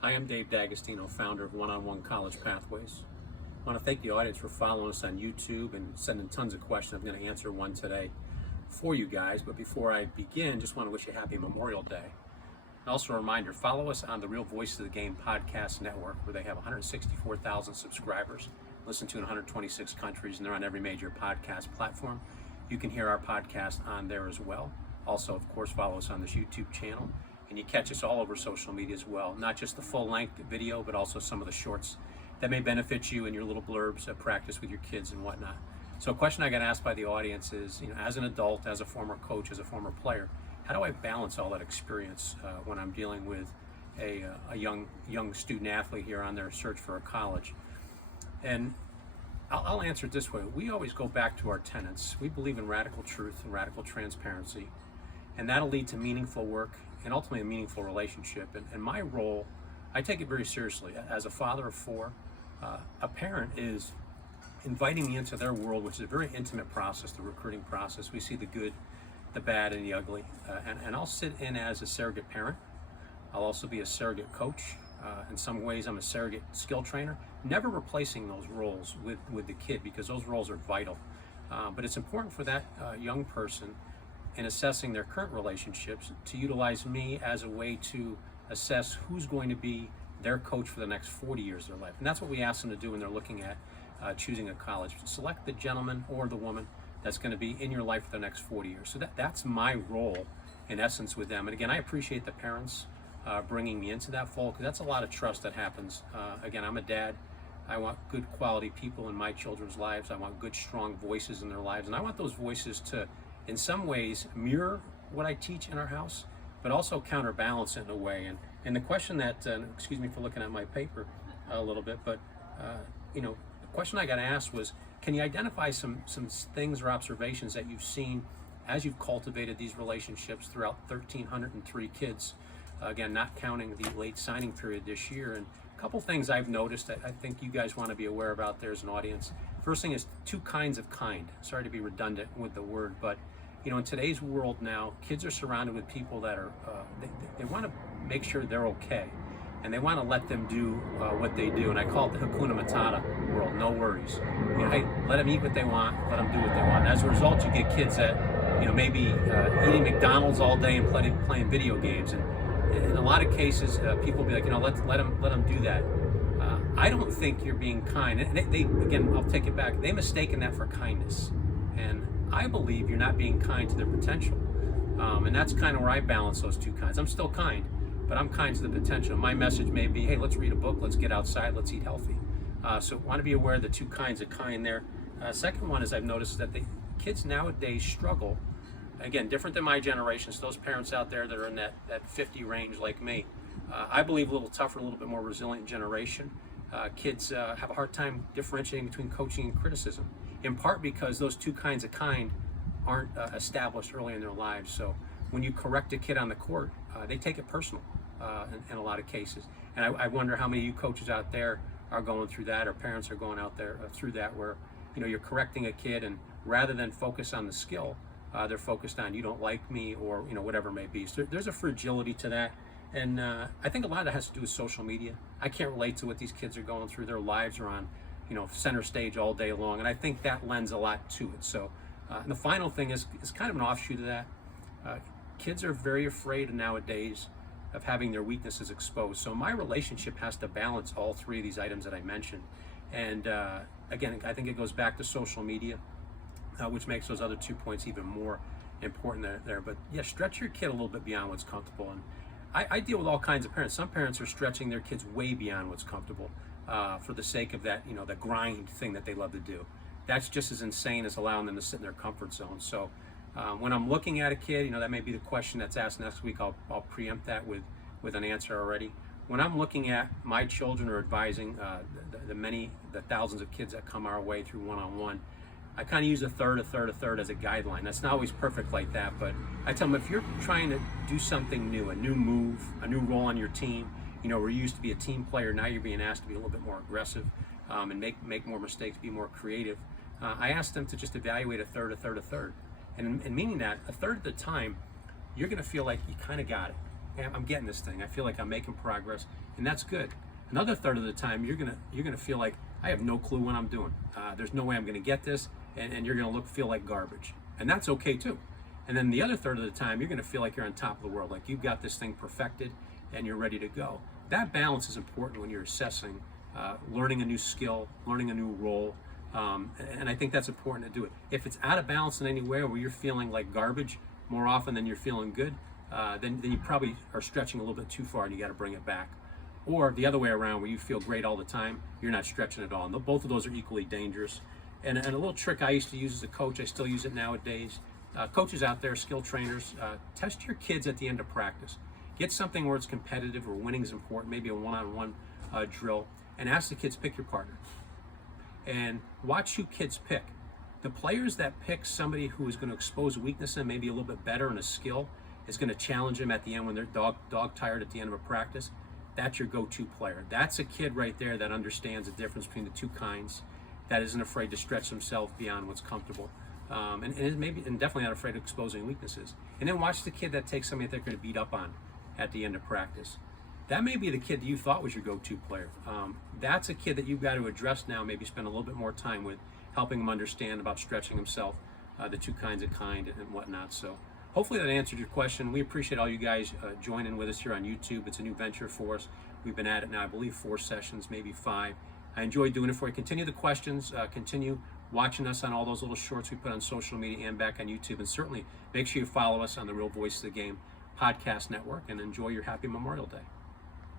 Hi, I'm Dave D'Agostino, founder of One-on-One College Pathways. I want to thank the audience for following us on YouTube and sending tons of questions. I'm going to answer one today for you guys, but before I begin, just want to wish you a happy Memorial Day. And also a reminder, follow us on the Real Voice of the Game podcast network, where they have 164,000 subscribers, listen to in 126 countries, and they're on every major podcast platform. You can hear our podcast on there as well. Also, of course, follow us on this YouTube channel. And you catch us all over social media as well, not just the full-length video, but also some of the shorts that may benefit you in your little blurbs of practice with your kids and whatnot. So a question I got asked by the audience is, as an adult, as a former coach, as a former player, how do I balance all that experience when I'm dealing with a young student athlete here on their search for a college? And I'll answer it this way. We always go back to our tenets. We believe in radical truth and radical transparency, and that'll lead to meaningful work and ultimately a meaningful relationship. And my role, I take it very seriously. As a father of four, a parent is inviting me into their world, which is a very intimate process, the recruiting process. We see the good, the bad, and the ugly. And I'll sit in as a surrogate parent. I'll also be a surrogate coach. In some ways, I'm a surrogate skill trainer, never replacing those roles with the kid, because those roles are vital. But it's important for that young person, in assessing their current relationships, to utilize me as a way to assess who's going to be their coach for the next 40 years of their life. And that's what we ask them to do when they're looking at choosing a college. Select the gentleman or the woman that's going to be in your life for the next 40 years. So that's my role, in essence, with them. And again, I appreciate the parents bringing me into that fold, because that's a lot of trust that happens. Again, I'm a dad. I want good quality people in my children's lives. I want good, strong voices in their lives. And I want those voices to, in some ways, mirror what I teach in our house, but also counterbalance it in a way. And the question that, excuse me for looking at my paper a little bit, but the question I got asked was, can you identify some things or observations that you've seen as you've cultivated these relationships throughout 1,303 kids? Again, not counting the late signing period this year. And a couple things I've noticed that I think you guys want to be aware of out there as an audience. First thing is two kinds of kind. Sorry to be redundant with the word, but in today's world now, kids are surrounded with people that are, they want to make sure they're okay. And they want to let them do what they do. And I call it the Hakuna Matata world, no worries. Hey, let them eat what they want, let them do what they want. And as a result, you get kids that, maybe eating McDonald's all day and playing video games. And in a lot of cases, people will be like, let them do that. I don't think you're being kind. And they, again, I'll take it back. They mistaken that for kindness. And I believe you're not being kind to their potential. And that's kind of where I balance those two kinds. I'm still kind, but I'm kind to the potential. My message may be, hey, let's read a book, let's get outside, let's eat healthy. So want to be aware of the two kinds of kind there. Second one is, I've noticed that the kids nowadays struggle, again, different than my generation. So those parents out there that are in that 50 range like me, I believe a little tougher, a little bit more resilient generation. Kids have a hard time differentiating between coaching and criticism, in part because those two kinds of kind aren't established early in their lives. So when you correct a kid on the court, they take it personal in a lot of cases. And I wonder how many of you coaches out there are going through that, or parents are going out there through that, where you're correcting a kid, and rather than focus on the skill, they're focused on, you don't like me, or whatever it may be. So there's a fragility to that. And I think a lot of that has to do with social media. I can't relate to what these kids are going through. Their lives are on center stage all day long, and I think that lends a lot to it. So and the final thing is kind of an offshoot of that. Kids are very afraid nowadays of having their weaknesses exposed. So my relationship has to balance all three of these items that I mentioned. And again, I think it goes back to social media, which makes those other 2 points even more important there. But yeah, stretch your kid a little bit beyond what's comfortable. And I deal with all kinds of parents. Some parents are stretching their kids way beyond what's comfortable for the sake of that, the grind thing that they love to do. That's just as insane as allowing them to sit in their comfort zone. So when I'm looking at a kid, that may be the question that's asked next week. I'll preempt that with an answer already. When I'm looking at my children or advising the thousands of kids that come our way through one-on-one, I kind of use a third as a guideline. That's not always perfect like that, but I tell them, if you're trying to do something new, a new move, a new role on your team, where you used to be a team player, now you're being asked to be a little bit more aggressive and make more mistakes, be more creative. I ask them to just evaluate a third. And meaning that a third of the time, you're going to feel like you kind of got it. hey, I'm getting this thing. I feel like I'm making progress, and that's good. Another third of the time, you're gonna feel like I have no clue what I'm doing. There's no way I'm gonna get this, and you're gonna feel like garbage, and that's okay too. And then the other third of the time, you're gonna feel like you're on top of the world, like you've got this thing perfected, and you're ready to go. That balance is important when you're assessing, learning a new skill, learning a new role, and I think that's important to do it. If it's out of balance in any way, where you're feeling like garbage more often than you're feeling good, then you probably are stretching a little bit too far, and you got to bring it back. Or the other way around, where you feel great all the time, you're not stretching at all. And both of those are equally dangerous. And a little trick I used to use as a coach, I still use it nowadays. Coaches out there, skill trainers, test your kids at the end of practice. Get something where it's competitive, where winning is important, maybe a one-on-one drill, and ask the kids, pick your partner. And watch who kids pick. The players that pick somebody who is going to expose a weakness and maybe a little bit better in a skill, is going to challenge them at the end when they're dog tired at the end of a practice. That's your go-to player. That's a kid right there that understands the difference between the two kinds, that isn't afraid to stretch himself beyond what's comfortable, and definitely not afraid of exposing weaknesses. And then watch the kid that takes somebody that they're going to beat up on at the end of practice. That may be the kid that you thought was your go-to player. That's a kid that you've got to address now, maybe spend a little bit more time with, helping him understand about stretching himself, the two kinds of kind and whatnot. So hopefully that answered your question. We appreciate all you guys joining with us here on YouTube. It's a new venture for us. We've been at it now, I believe, 4 sessions, maybe 5. I enjoy doing it for you. Continue the questions. Continue watching us on all those little shorts we put on social media and back on YouTube. And certainly make sure you follow us on the Real Voice of the Game podcast network, and enjoy your happy Memorial Day.